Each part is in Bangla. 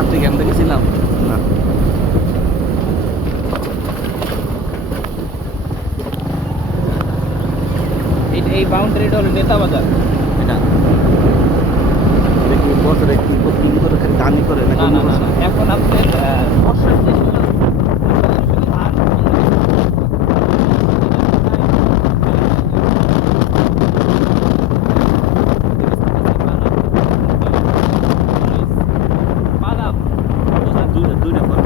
রাত্রে জ্ঞান দেখেছিলাম না এই বাউন্ডারিটা হলো নেতা বাজার এটা দেখি বছরে কি করে খালি গানই করে না না না না এখন আপনার বর্ষার যে সময় দুইটা করে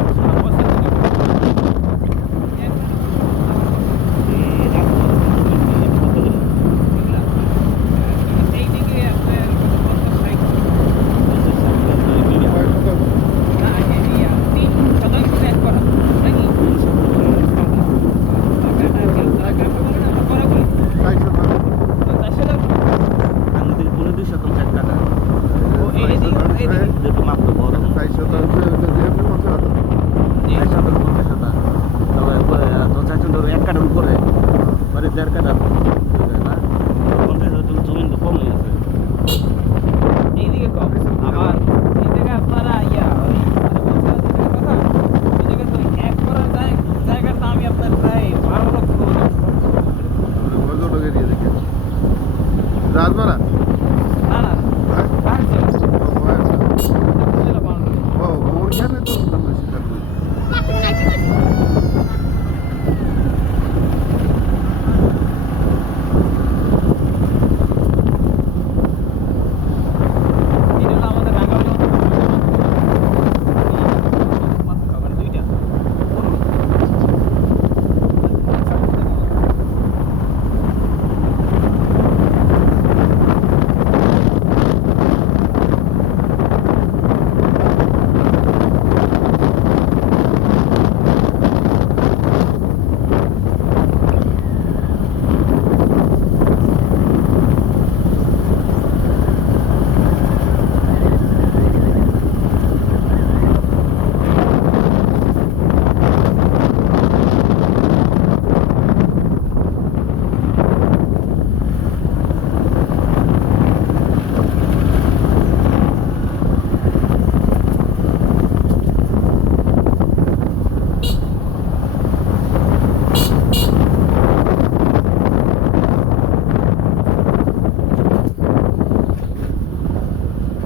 এইদিকে কম আবার এই জায়গায় আপনারা এক করার জায়গার দামই আপনার প্রায় 12 লক্ষ রাজমারা না না ওখানে তো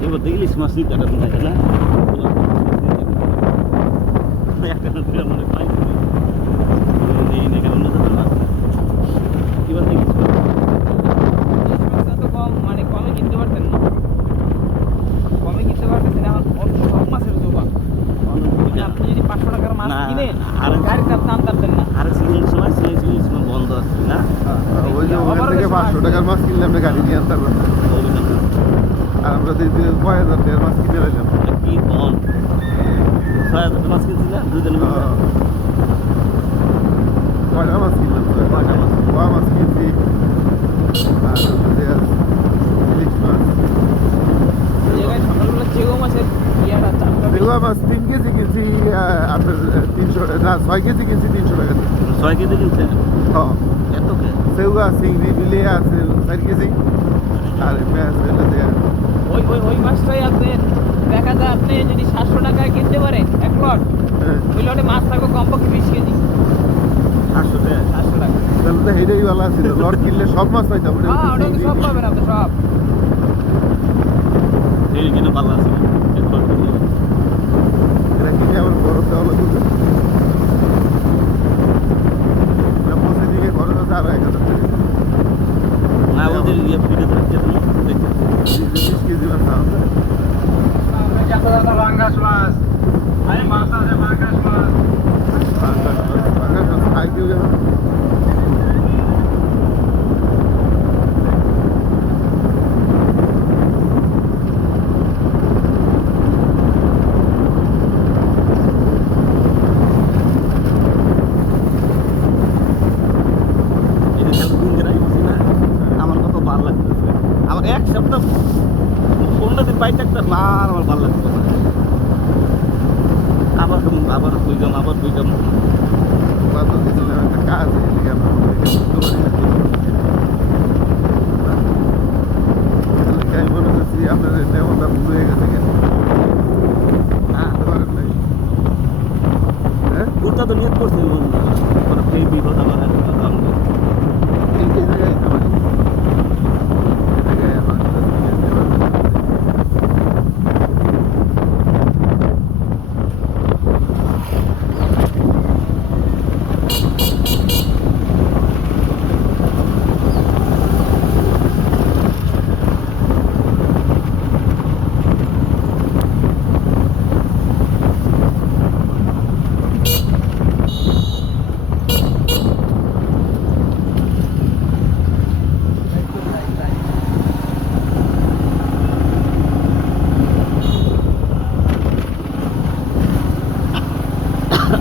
এবার দেখলি মাছ নিতে একটা মনে হয় না একটা মনে পাই এই নাকি অন্য জাতের মাছ এবার দেখি কম মানে কমে কিনতে পারতেন না কমে কিনতে পারতেছেন এখন সব মাছের জোগান আপনি যদি 500 টাকার মাছ কিনেন আর গাড়ির দাম পারতেন না আর সিজন সময় সিজন সময় বন্ধ আছে না ওই যে ওখান থেকে 500 টাকার মাছ কিনলে আমরা গাড়ি নিয়ে আসতে পারবো আর আমরা 5000 টাকার মাছ কিনে নিলাম কি কম 6000 মাছ কিনছি না দুদিন কয়টা মাছ কিনলাম কয়টা মাছ কিনছি আর ইলিশ মাছ সকালবেলা চেগো মাছের চেগুয়া মাছ 3 কেজি কিনছি আপনার 300 না 6 কেজি কিনছি 300 টাকা 6 কেজি কিনছে হ্যাঁ এত কে চেগুয়া চিংড়ি মিলিয়ে আছে 4 কেজি আর পেঁয়াজ ওই মাছটাই আপনি দেখা যায় আপনি যদি 700 টাকায় কিনতে পারেন এক লট ওই লটে মাছ থাকবে কমপক্ষে 20 কেজি 700 টাকা 700 টাকা তাহলে তো হেরেই ভালো আছে লট কিনলে সব মাছ পাইতাম হ্যাঁ ওটা সব পাবেন আপনি সব এই কিনা ভালো আছে এটা কিনে আবার বরফ দেওয়া লাগবে পৌঁছে দিকে খরচ আছে আরো 1000 টাকা না ওদের ইয়ে পিঠে থাকছে তো দেখে 20 কেজি মাছ আছে বাঙ্গাস মাছ আরে মাছ আছে বাঙ্গাস মাছ খাই কেউ যাবে আমার কত ভালো লাগতেছে আমার এক সপ্তাহ 15 দিন বাইরে থাকতে না আর আমার ভালো লাগতো না আবার বুঝলাম একটা কাজ মনে করছি আপনাদের নেওয়াটা ভুলে গেছে হ্যাঁ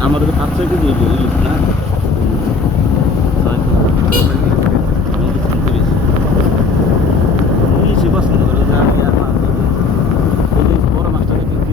আমাদের 5-6 কেজি